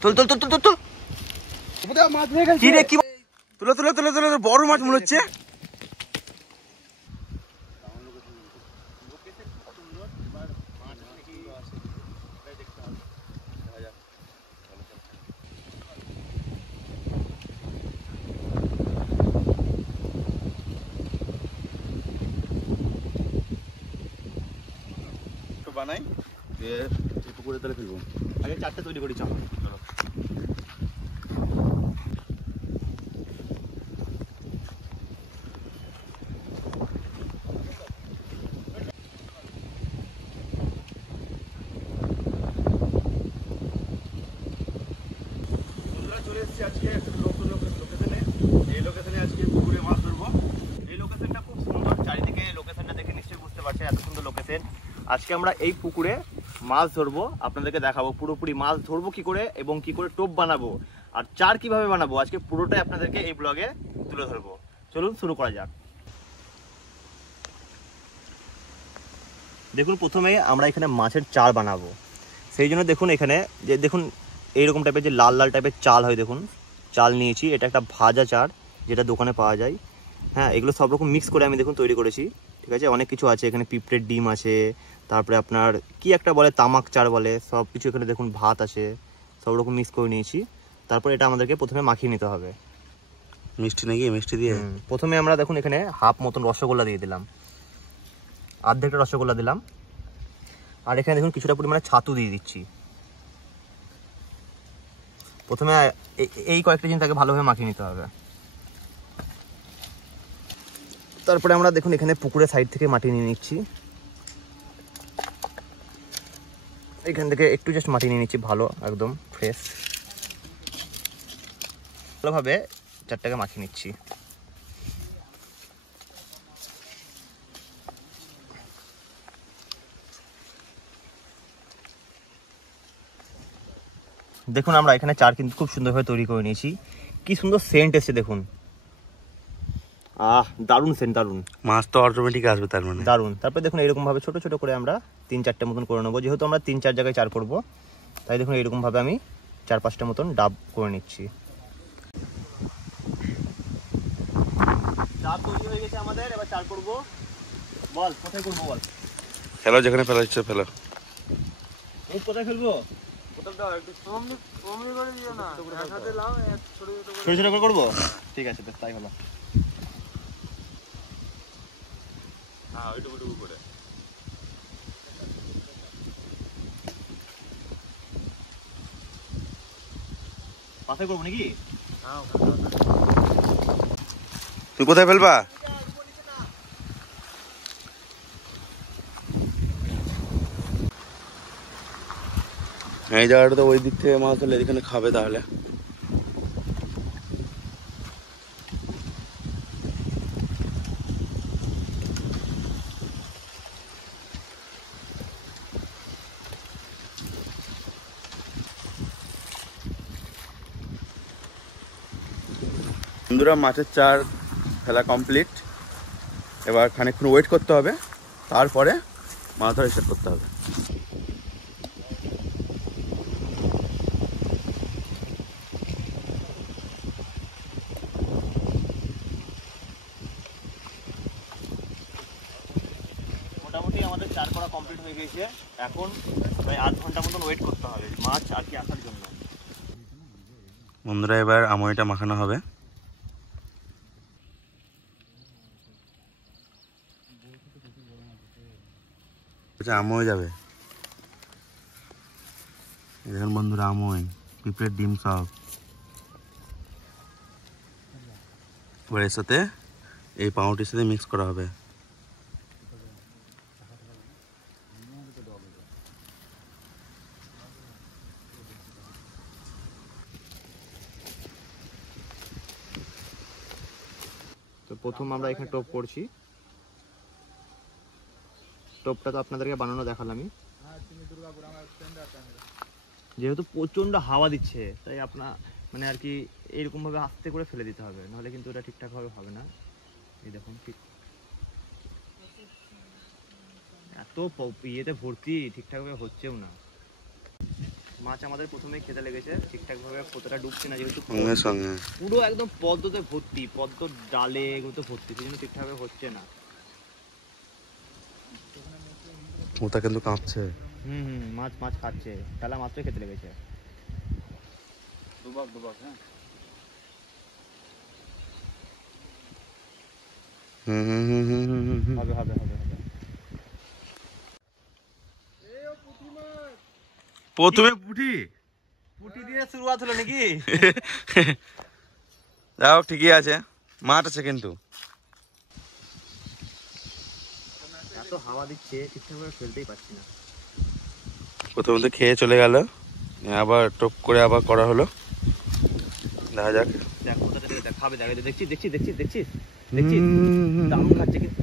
তুল তুল তুল তুল তুল কি রে কি তুলে তুলে তুলে তুলে বড় মাছ মনে হচ্ছে। বানাই দিয়ে পুকুরে তাহলে ফেলবো। আগে 4টে তৈরি করি, চলো চলো। চলে এসেছি আজকে নতুন লোকেশনে। এই লোকেশনে আজকে পুকুরে মাছ ধরবো। এই লোকেশনটা খুব সুন্দর, চারিদিকে লোকেশনটা দেখে নিশ্চয়ই বুঝতে পারছেন এত সুন্দর লোকেশন। আজকে আমরা এই পুকুরে মাছ ধরবো, আপনাদেরকে দেখাবো পুরোপুরি মাছ ধরবো কি করে এবং কি করে টোপ বানাবো আর চার কিভাবে বানাবো, আজকে পুরোটাই আপনাদেরকে এই ব্লগে তুলে ধরবো। চলুন শুরু করা যাক। দেখুন প্রথমে আমরা এখানে মাছের চার বানাবো, সেই জন্য দেখুন এখানে যে দেখুন এইরকম টাইপের যে লাল লাল টাইপের চাল হয়, দেখুন চাল নিয়েছি। এটা একটা ভাজা চার, যেটা দোকানে পাওয়া যায়। হ্যাঁ, এগুলো সব রকম মিক্স করে আমি দেখুন তৈরি করেছি, ঠিক আছে। অনেক কিছু আছে এখানে, পিঁপড়ের ডিম আছে, তারপরে আপনার কি একটা বলে তামাক চার বলে, সব কিছু এখানে দেখুন, ভাত আছে, সব রকম মিক্স করে নিয়েছি। তারপরে এটা আমাদেরকে প্রথমে মাখিয়ে নিতে হবে মিষ্টি নাকি, মিষ্টি দিয়ে প্রথমে আমরা দেখুন এখানে হাফ মতন রসগোল্লা দিয়ে দিলাম, অর্ধেকটা রসগোল্লা দিলাম। আর এখানে দেখুন কিছুটা পরিমাণে ছাতু দিয়ে দিচ্ছি। প্রথমে এই কয়েকটা জিনিস তাকে ভালোভাবে মাখিয়ে নিতে হবে। তারপরে আমরা দেখুন এখানে পুকুরের সাইড থেকে মাটি নিয়ে নিচ্ছি, এখান থেকে একটু জাস্ট মাটি নিয়ে নিচ্ছি, ভালো একদম ফ্রেশ। ভালোভাবে চারটাকে মাখিয়ে নিচ্ছি। দেখুন আমরা এখানে চার কিন্তু খুব সুন্দরভাবে তৈরি করে নিয়েছি। কি সুন্দর সেন্ট এসছে দেখুন, দারুণ সেন্ট, দারুণ। মাছ তো অটোমেটিক আসবে তার মানে, দারুণ। তারপরে দেখুন এরকম ভাবে ছোট ছোট করে আমরা 3-4টে মতন করে নেবো, যেহেতু আমরা 3-4 জায়গায় চার করব, তাই দেখুন এরকম ভাবে আমি 4-5টা মতন ডাব করে নিচ্ছি। ডাব তৈরি হয়ে গেছে আমাদের, এবার চার করব। বল কোথায় করবো বল, ফেলো যেখানে ফেলা ইচ্ছে ফেলো। কোথায় ফেলবো? ছোট ছোট করে করবো, ঠিক আছে তাই হলো। হ্যাঁ ওইটুকু করে মাথায় করবো নাকি? তুই কোথায় ফেলবা? এই জায়গাটা তো ওই দিক থেকে মাছ হলে এখানে খাবে তাহলে। বন্ধুরা মাছের চার ফেলা কমপ্লিট, এবার খানিকক্ষণ ওয়েট করতে হবে, তারপরে মাছ ধরা স্টার্ট করতে হবে। মোটামুটি আমাদের চার করা কমপ্লিট হয়ে গেছে, এখন প্রায় 8 ঘন্টা মতন ওয়েট করতে হবে মাছ আর কি আসার জন্য। বন্ধুরা এবার আমইটা মাখানো হবে। আমও যাবে দেখুন বন্ধুরা, আমই পিঁপড়ের ডিম সব। এবার এর সাথে এই পাউরুটির সাথে মিক্স করা হবে। তো প্রথম আমরা এখানে টোপ করছি, টোপটা তো আপনাদেরকে বানানো দেখালামই। যেহেতু প্রচন্ড হাওয়া দিচ্ছে তাই আপনার মানে আর কি এইরকম ভাবে আস্তে করে ফেলে দিতে হবে, নাহলে কিন্তু এটা ঠিকঠাক ভাবে হবে না। এই দেখুন ঠিক এত ইয়েতে ভর্তি, ঠিকঠাক ভাবে হচ্ছেও না। মাছ আমাদের প্রথমে খেতে লেগেছে, ঠিকঠাক ভাবে পোতাটা ডুবছে না যেহেতু সঙ্গে সঙ্গে পুরো একদম পদ্মতে ভর্তি, পদ্ম ডালে এগুলো ভর্তি, সেই জন্য ঠিকঠাকভাবে হচ্ছে না। পোতা কিন্তু কাঁপছে। মাছ মাছ খাচ্ছে, তাহলে মাছটাই খেতে লেগেছে। দুবাক দুবাক, হ্যাঁ। হবে হবে হবে হবে। প্রথমে পুঁটি পুঁটি দিয়ে শুরুয়াত হলো নাকি? যাও, ঠিকই আছে, মাছ আছে কিন্তু। এত হাওয়া দিচ্ছে ঠিকঠাকভাবে ফেলতেই পারছি না। প্রথমে তো খেয়ে চলে গেল, আবার টপ করে আবার করা হলো, দেখা যাক। দেখ কোথাটা থেকে দেখ, খাবে দেখ, দেখছিস দেখছিস দেখছিস দেখছিস দেখছিস, দারুণ খাচ্ছে কিন্তু।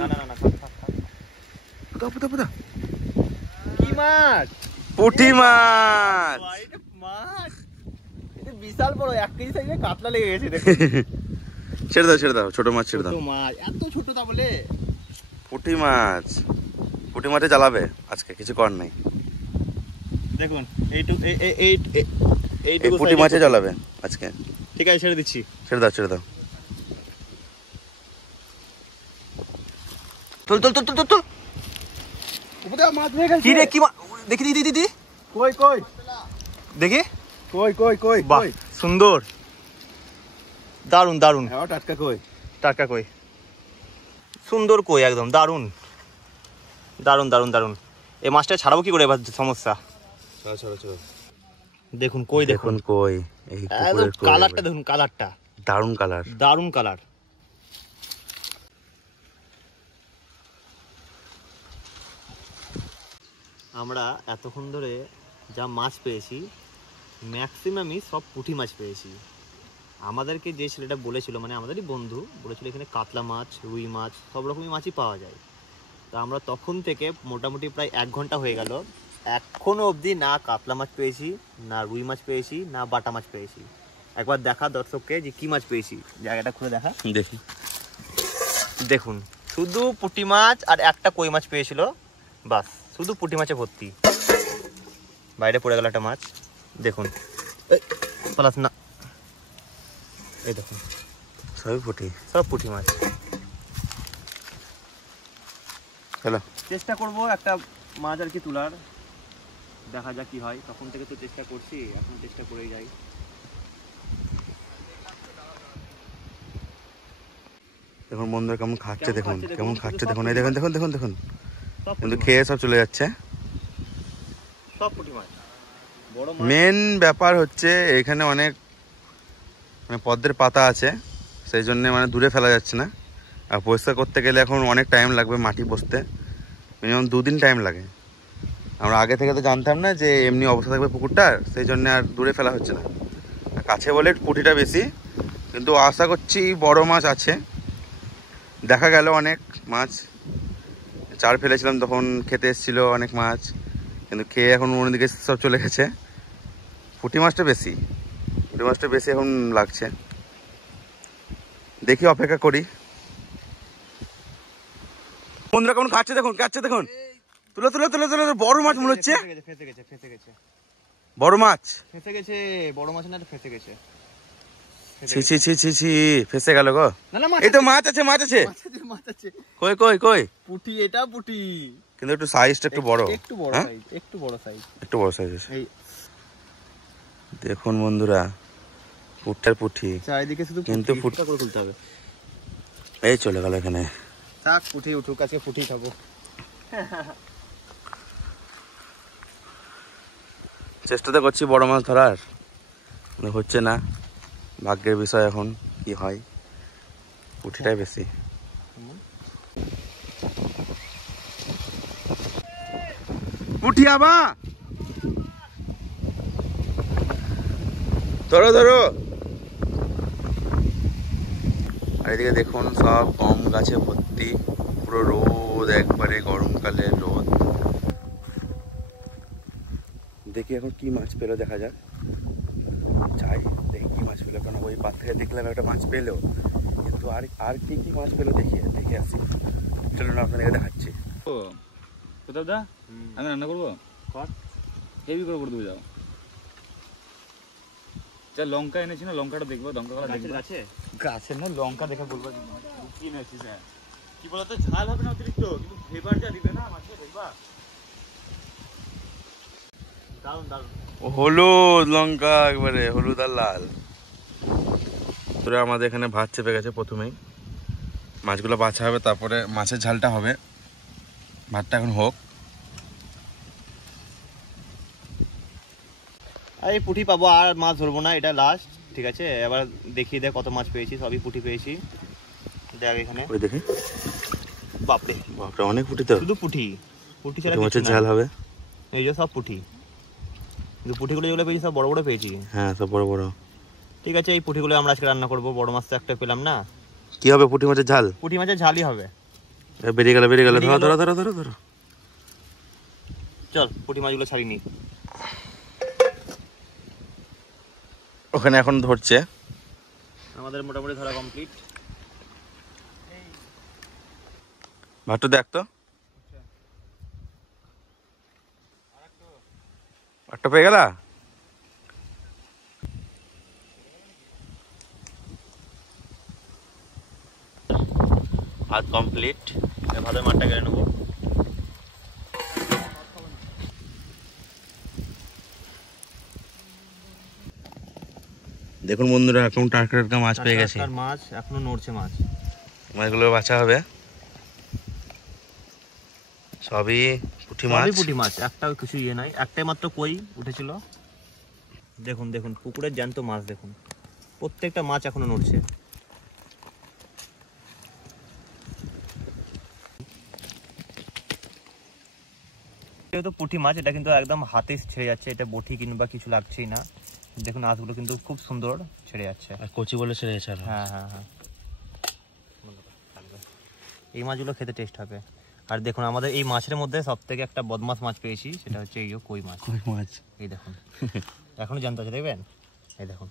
না না না না, থাক থাক থাক। কি মাছ? পুঁটি মাছ। এটা মাছ, এটা বিশাল বড়, 1 কেজি সাইজের কাতলা লেগে গেছে দেখো। ছেড়ে দাও ছেড়ে দাও, ছোট মাছ ছেড়ে দাও। ছোট মাছ, এত ছোট তা বলে? পুঁটি মাছ, পুঁটি মাছে জ্বালাবে আজকে, কিছু কর নাই। দেখুন এই পুঁটি মাছে জ্বালাবে আজকে। ঠিক আছে, ছেড়ে দিচ্ছি। ছেড়ে দাও ছেড়ে দাও। তোল তোল তোল তোল তোল। উপরে মাছ হয়ে গেছে। কি রে, কি দেখি দিদি দিদি, কই কই দেখি, কই কই কই বাহ সুন্দর, দারুন দারুন। হ্যাঁ, টাটকা কই, টাটকা কই, সুন্দর কই, একদম দারুন দারুন দারুন দারুন। এই মাছটা ছাড়াবো কি করে এবার সমস্যা। চলো চলো চলো। দেখুন কই, দেখুন কই, এই একদম কালারটা দেখুন, কালারটা দারুন কালার, দারুন কালার। আমরা এতক্ষণ ধরে যা মাছ পেয়েছি ম্যাক্সিমামই সব পুঁটি মাছ পেয়েছি। আমাদেরকে যে ছেলেটা বলেছিল, মানে আমাদেরই বন্ধু বলেছিল এখানে কাতলা মাছ, রুই মাছ, সব রকমই মাছই পাওয়া যায়। তা আমরা তখন থেকে মোটামুটি প্রায় 1 ঘন্টা হয়ে গেল, এখনো অবধি না কাতলা মাছ পেয়েছি, না রুই মাছ পেয়েছি, না বাটা মাছ পেয়েছি। একবার দেখা দর্শককে যে কি মাছ পেয়েছি, জায়গাটা খুলে দেখা দেখি। দেখুন, শুধু পুঁটি মাছ আর একটা কই মাছ পেয়েছিল, বাস শুধু পুঁটি মাছে ভর্তি। বাইরে পড়ে গেল একটা মাছ, দেখুন পালাস না, এই দেখুন সবই পুঁটি, সব পুঁটি মাছ। চলো চেষ্টা করব একটা মাছ আর কি তোলার, দেখা যাক কি হয়। তখন থেকে তো চেষ্টা করছি, এখন চেষ্টা করেই যাই। দেখুন বন্ধুরা কেমন খাচ্ছে, দেখুন খাচ্ছে, কেমন দেখুন, খাচ্ছে, সব দেখুন এই পুঁটি দেখুন মাছ। দেখুন দেখুন দেখুন, সব কিন্তু পুঁটি খেয়ে সব চলে যাচ্ছে। মাছ, সব পুঁটি মাছ, বড় মাছ। মেন ব্যাপার হচ্ছে এখানে অনেক মানে পদ্মের পাতা আছে, সেই জন্য মানে দূরে ফেলা যাচ্ছে না। আর পরিষ্কার করতে গেলে এখন অনেক টাইম লাগবে, মাটি বসতে মিনিমাম 2 দিন টাইম লাগে। আমরা আগে থেকে তো জানতাম না যে এমনি অবস্থা থাকবে পুকুরটার, সেই জন্য আর দূরে ফেলা হচ্ছে না। কাছে বলে পুঁটিটা বেশি, কিন্তু আশা করছি বড় মাছ আছে। দেখা গেল অনেক মাছ, চার ফেলেছিলাম তখন খেতে এসেছিলো অনেক মাছ, কিন্তু খেয়ে এখন অন্যদিকে সব চলে গেছে। পুঁটি মাছটা বেশি, পুঁটি মাছটা বেশি এখন লাগছে। দেখি, অপেক্ষা করি। বন্ধুরা কেমন খাচ্ছে দেখুন, খাচ্ছে দেখুন, তুলে তুলে তুলে তুলে, বড় মাছ মনে হচ্ছে, ফেঁসে গেছে ফেঁসে গেছে বড় মাছ। ফেঁসে গেছে, বড় মাছ না, ফেঁসে গেছে। ছি ছি ছি ছি ছি, ফেসে গেল গো। না না, এই তো মাছ আছে, মাছ আছে, মাছ আছে। কই কই কই, পুঁটি, এটা পুঁটি, কিন্তু একটু সাইজটা একটু বড়, একটু বড় হ্যাঁ? সাইজ, একটু বড় সাইজ, একটু বড় সাইজ আছে। এই দেখুন বন্ধুরা, পুঁটটার পুঁটি, চারিদিকে শুধু কিন্তু পুঁটি করে তুলতে হবে। এই চলে গেল এখানে। থাক, পুঁটি উঠুক, আজকে পুঁটি খাবো। চেষ্টা তো করছি বড় মাছ ধরার, কিন্তু হচ্ছে না, ভাগ্যের বিষয় এখন কি হয়। পুঁটিটাই বেশি। পুঁটি আবা, ধরো ধরো। আর এদিকে দেখুন সব গম গাছে ভর্তি, পুরো রোদ, একবারে গরমকালে রোদ। দেখি এখন কি মাছ পেলো, দেখা যাক। চাই দেখি কি মাছ পেলো, কারণ ওই পাত থেকে দেখলাম একটা মাছ পেলো, কিন্তু আর আর কি কি মাছ পেলো দেখে আসি। চলুন আপনাদেরকে দেখাচ্ছি। প্রতাপ দা, আমি রান্না করবো। হেভি করে দেবে যাও। যা লঙ্কা এনেছি না, লঙ্কাটা দেখবো, লঙ্কাটা দেখবো। গাছের না, লঙ্কা দেখে বলবো কি এনেছিস। হ্যাঁ কি বলতো, ঝাল হবে না অতিরিক্ত, কিন্তু ফ্লেভার যা দিবে না মাছে, দেখবা দারুন দারুন। হলুদ লঙ্কা, একবারে হলুদ আর লাল। তোরা আমাদের এখানে ভাত চেপে গেছে। প্রথমেই মাছগুলো বাছা হবে, তারপরে মাছের ঝালটা হবে। ভাতটা এখন হোক। এই পুঁটি পাবো, আর মাছ ধরবো না, এটা লাস্ট। ঠিক আছে, এবার দেখিয়ে দেয় কত মাছ পেয়েছি। সবই পুঁটি পেয়েছি, দেখ এখানে। ওই দেখে, বাপরে বাপরে অনেক পুঁটি তো। শুধু পুঁটি, পুঁটি ছাড়া মাছের কিছু না। ঝাল হবে। এই যে সব পুঁটি, কিন্তু পুঁটিগুলো যেগুলো পেয়েছি সব বড় বড় পেয়েছি। হ্যাঁ সব বড় বড়। ঠিক আছে, এই পুঁটিগুলো আমরা আজকে রান্না করবো। বড় মাছ তো একটা পেলাম না। কি হবে পুঁটি মাছের ঝাল? পুঁটি মাছের ঝালই হবে। বেরিয়ে গেল, বেরিয়ে গেল। ধরো ধরো ধরো ধরো ধরো। চল পুঁটি মাছগুলো ছাড়িয়ে নি। ওখানে এখন ধরছে। আমাদের মোটামুটি ধরা কমপ্লিট। ভাতটা দেখ তো, একটা পেয়ে গেলা। ভাত কমপ্লিট, ভাতের মাঠটা কেড়ে নেবো। দেখুন বন্ধুরা, এখন টাটকা টাটকা মাছ পেয়ে গেছে। মাছ এখনো নড়ছে মাছ। মাছগুলো বাছা হবে। সবই পুঁটি মাছ। সবই পুঁটি মাছ, একটাও কিছু ইয়ে নাই। একটাই মাত্র কই উঠেছিল। দেখুন দেখুন, পুকুরের জ্যান্ত মাছ দেখুন, প্রত্যেকটা মাছ এখনো নড়ছে। যেহেতু পুঁটি মাছ, এটা কিন্তু একদম হাতে ছেড়ে যাচ্ছে। এটা বটি কিংবা কিছু লাগছেই না। দেখুন আঁশগুলো কিন্তু খুব সুন্দর ছেড়ে যাচ্ছে। কচি বলে ছেড়ে গেছে। হ্যাঁ হ্যাঁ হ্যাঁ, এই মাছগুলো খেতে টেস্ট হবে। আর দেখুন আমাদের এই মাছের মধ্যে সব থেকে একটা বদমাস মাছ পেয়েছি, সেটা হচ্ছে এই কই মাছ। কই মাছ, এই দেখুন এখনো জ্যান্ত আছে, দেখবেন। এই দেখুন,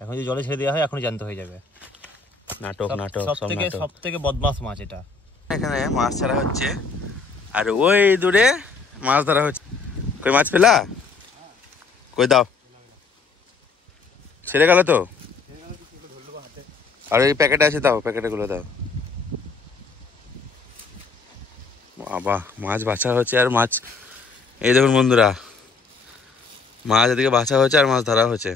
এখন যদি জলে ছেড়ে দেওয়া হয় এখনই জ্যান্ত হয়ে যাবে। নাটক নাটক সব থেকে বদমাস মাছ এটা। এখানে মাছ ছাড়া হচ্ছে, আর ওই দূরে মাছ ধরা হচ্ছে। কই মাছ পেলা? কই দাও, ছেড়ে গেল তো। আর ওই প্যাকেটে আছে, দাও প্যাকেটে গুলো দাও। বাবা মাছ বাছা হচ্ছে আর মাছ। এই দেখুন বন্ধুরা, মাছ এদিকে বাছা হচ্ছে আর মাছ ধরা হচ্ছে।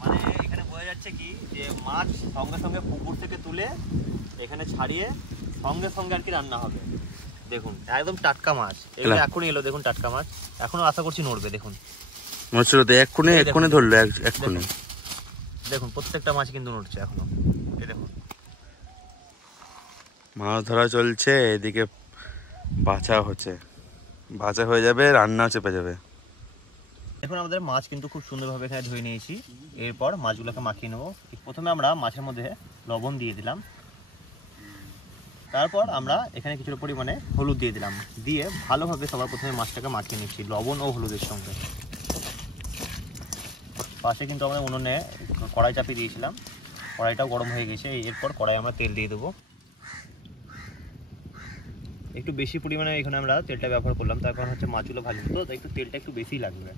মানে এখানে বোঝা যাচ্ছে কি, যে মাছ সঙ্গে সঙ্গে পুকুর থেকে তুলে এখানে ছাড়িয়ে সঙ্গে সঙ্গে আর কি রান্না হবে। দেখুন একদম টাটকা মাছ, এগুলো এখনই এলো। দেখুন টাটকা মাছ, এখনো আশা করছি নড়বে। দেখুন মনে ছিল তো এক্ষুনি ধরলো, এক্ষুনি। দেখুন প্রত্যেকটা মাছ কিন্তু নড়ছে এখনো। এই দেখুন মাছ ধরা চলছে, এদিকে বাছা হচ্ছে। বাছা হয়ে যাবে, রান্না চেপে যাবে। দেখুন আমাদের মাছ কিন্তু খুব সুন্দরভাবে এখানে ধুয়ে নিয়েছি। এরপর মাছগুলোকে মাখিয়ে নেবো। প্রথমে আমরা মাছের মধ্যে লবণ দিয়ে দিলাম, তারপর আমরা এখানে কিছুটা পরিমাণে হলুদ দিয়ে দিলাম। দিয়ে ভালোভাবে সবার প্রথমে মাছটাকে মাখিয়ে নিচ্ছি লবণ ও হলুদের সঙ্গে। পাশে কিন্তু আমরা উনুনে কড়াই চাপিয়ে দিয়েছিলাম, কড়াইটাও গরম হয়ে গেছে। এরপর কড়াই আমরা তেল দিয়ে দেবো। একটু বেশি পরিমাণে এখানে আমরা তেলটা ব্যবহার করলাম, তার কারণ হচ্ছে মাছগুলো ভাজবো তো, একটু তেলটা একটু বেশি লাগবে।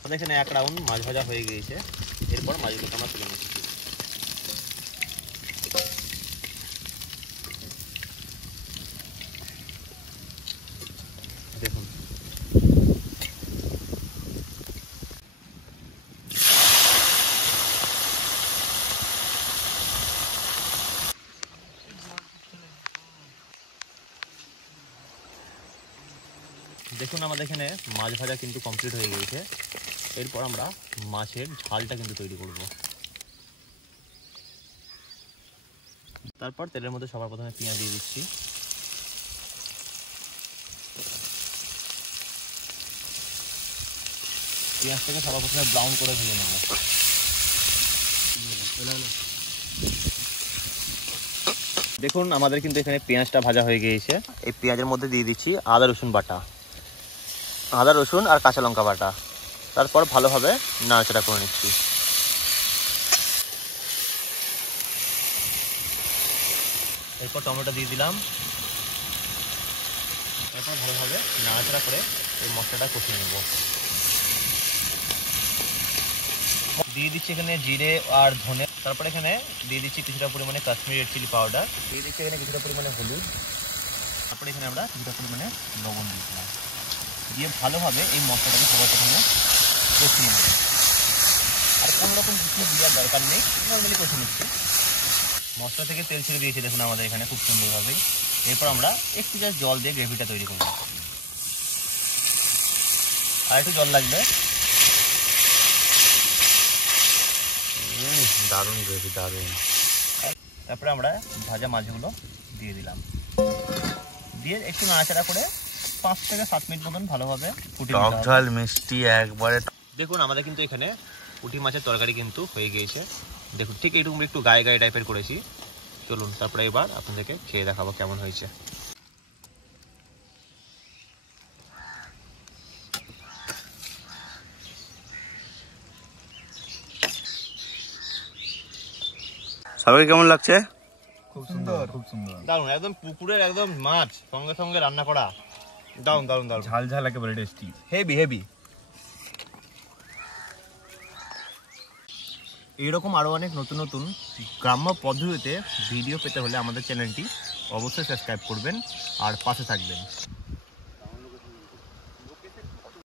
আমাদের এখানে এক রাউন্ড মাছ ভাজা হয়ে গিয়েছে। এরপর মাছগুলোকে আমরা তুলে নিচ্ছি। দেখুন দেখুন আমাদের এখানে মাছ ভাজা কিন্তু কমপ্লিট হয়ে গিয়েছে। এরপর আমরা মাছের ঝালটা কিন্তু তৈরি করব। তারপর তেলের মধ্যে সবার প্রথমে পেঁয়াজ দিয়ে দিচ্ছি। পেঁয়াজটাকে সবার প্রথমে ব্রাউন করে ভেজে নেব। দেখুন আমাদের কিন্তু এখানে পেঁয়াজটা ভাজা হয়ে গিয়েছে। এই পেঁয়াজের মধ্যে দিয়ে দিচ্ছি আদা রসুন বাটা। আদা রসুন আর কাঁচা লঙ্কা বাটা, তারপর ভালোভাবে নাড়াচাড়া করে নিচ্ছি। এরপর টমেটো দিয়ে দিলাম, এরপর ভালোভাবে নাড়াচাড়া করে এই মশলাটা কষিয়ে নেব। দিয়ে দিচ্ছি এখানে জিরে আর ধনে, তারপর এখানে দিয়ে দিচ্ছি কিছুটা পরিমাণে কাশ্মীরি রেড চিলি পাউডার, দিয়ে দিচ্ছি এখানে কিছুটা পরিমাণে হলুদ, তারপরে এখানে আমরা কিছুটা পরিমাণে লবণ দিয়েছিলাম, দিয়ে ভালোভাবে এই মশলাটাকে সবার প্রথমে কষিয়ে নেব। আর কোনো রকম কিছু দেওয়ার দরকার নেই, নর্মালি কষে নিচ্ছি। মশলা থেকে তেল ছেড়ে দিয়েছি দেখুন আমাদের এখানে খুব সুন্দরভাবেই। এরপর আমরা একটু জাস্ট জল দিয়ে গ্রেভিটা তৈরি করব, আর একটু জল লাগবে। দারুণ গ্রেভি, দারুণ। তারপরে আমরা ভাজা মাছগুলো দিয়ে দিলাম, দিয়ে একটু নাড়াচাড়া করে 5 থেকে 7 মিনিট মতন ভালোভাবে ফুটিয়ে টক নিতে হবে। ঝাল মিষ্টি একবারে। দেখুন আমাদের কিন্তু এখানে পুঁটি মাছের তরকারি কিন্তু হয়ে গিয়েছে। দেখুন ঠিক এইরকম একটু গায়ে গায়ে টাইপের করেছি। চলুন তারপরে এবার আপনাদেরকে খেয়ে দেখাবো কেমন হয়েছে। সবাইকে কেমন লাগছে? খুব সুন্দর, খুব সুন্দর, দারুন, একদম পুকুরের একদম মাছ সঙ্গে সঙ্গে রান্না করা। দারুন দারুন দারুন, ঝাল ঝাল একেবারে টেস্টি, হেভি হেভি। এইরকম আরও অনেক নতুন নতুন গ্রাম্য পদ্ধতিতে ভিডিও পেতে হলে আমাদের চ্যানেলটি অবশ্যই সাবস্ক্রাইব করবেন আর পাশে থাকবেন।